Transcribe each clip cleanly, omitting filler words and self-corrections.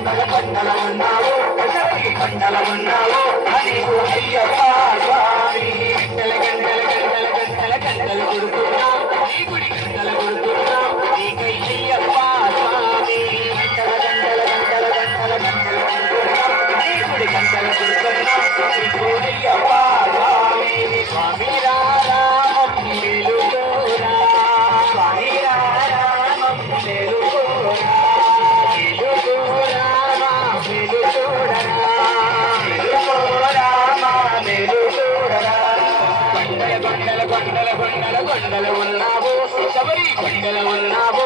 కొండల ఉన్నావు కొండల ఉన్నావు నీకు అయ్యప్ప స్వామి గంటల గంటల గంటల గంటల గంటలు కొడుతున్నావు నీ గుడి గంటలు కొడుతున్నావు నీకై అయ్యప్ప స్వామి గంటల గంటల గంటల గంటల గంటలు కొడుతున్నావు నీ గుడి గంటలు కొడుతున్నావు నీకు అయ్యప్ప స్వామి స్వామి రామం మేలుకోరా స్వామి రామం మేలుకోరా కొండల ఉన్నావు శబరి కొండల ఉన్నావు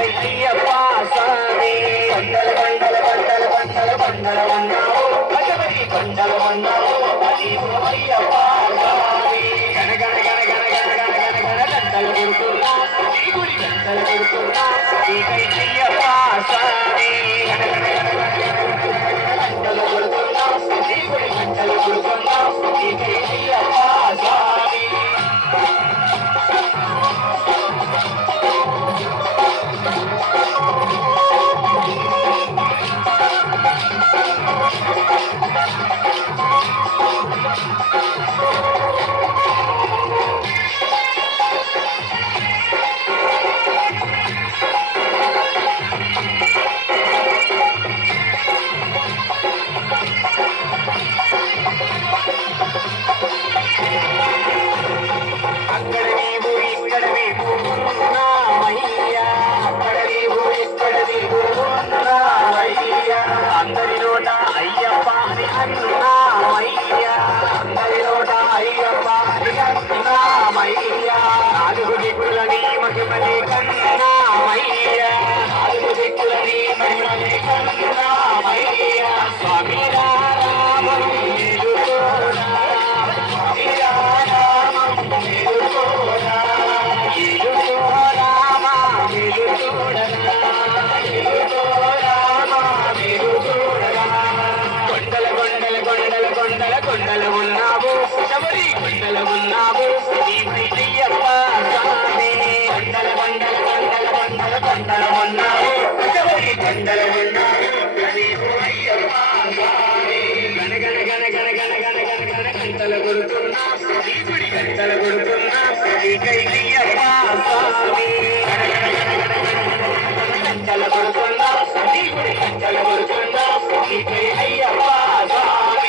అయ్యప్ప స్వామి కొండల కొండల కొండల కొండల కొండల ఉన్నావు శబరి కొండల ఉన్నావు అయ్యప్ప స్వామి గణగణ గణ గణ గణ గణ గణ గణ గంటలు కొడుతున్నా నీ గుడి గంటలు కొడుతున్నా నీకై అయ్యప్ప స్వామి గణగణ గణ గణ గణ గంటలు కొడుతున్నా నీ గుడి గంటలు కొడుతున్నా నీకై అయ్యప్ప స్వామి అందరిలోట అయ్యప్ప అని అన్నామయ్యా అందరిలోట అయ్యప్ప అని అన్నామయ్యా నాలుగు దిక్కులని మహిమని కన్నామయ్యా నాలుగు దిక్కులని మహిమని కన్నామయ్యా స్వామి రామం మేలుకోరా స్వామి రామం మేలుకోరా రామ మేలుకోరా కొండల ఉన్నావు శబరి కొండల ఉన్నావు అయ్యప్ప స్వామి కొండల కొండల కొండల కొండల కొండల ఉన్నావు శబరి కొండల ఉన్నావు అయ్యప్ప స్వామి గణ గణ గణ గణ గణ గణ గణ గణ గంటలు కొడుతున్నా నీ గుడి గంటలు కొడుతున్నా నీకై అయ్యప్ప స్వామి గణ గణ గణ గణ గణ గణ గంటలు కొడుతున్నా నీ గుడి గంటలు కొడుతున్నా నీకై అయ్యప్ప స్వామి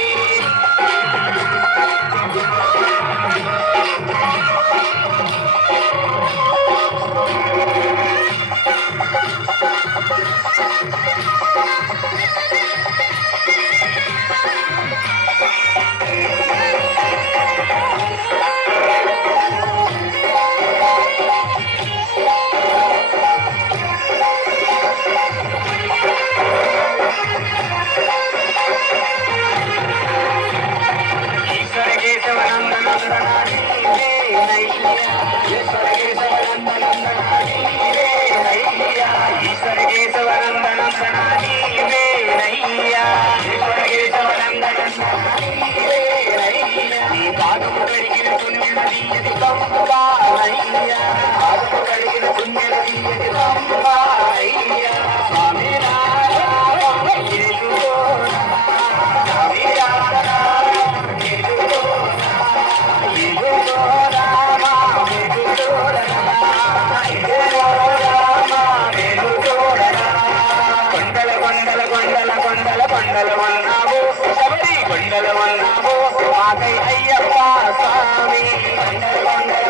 కొండల ఉన్నావు శబరి కొండల ఉన్నావు మాకై అయ్యప్ప స్వామి కొండల కొండల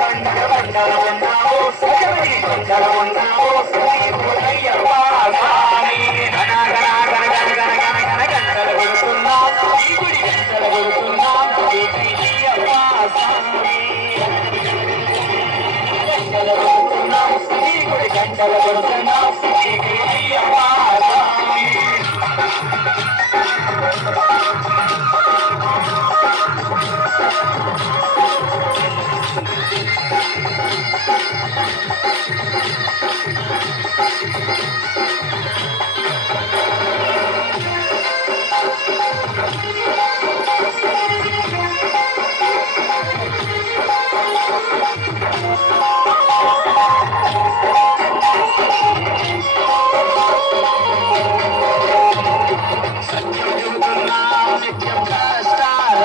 కొండల కొండల ఉన్నావు శబరి కొండల ఉన్నావు నీకు అయ్యప్ప స్వామి గణ గణ గణ గణ గణ గణ గణ గంటలు కొడుతున్నావు ఈ గుడి గంటలు కొడుతున్నావు నీకై అయ్యప్ప స్వామి గంటలు కొడుతున్నావు ఈ గుడి గంటలు కొడుతున్నావు నీకై అయ్యప్ప స్వామి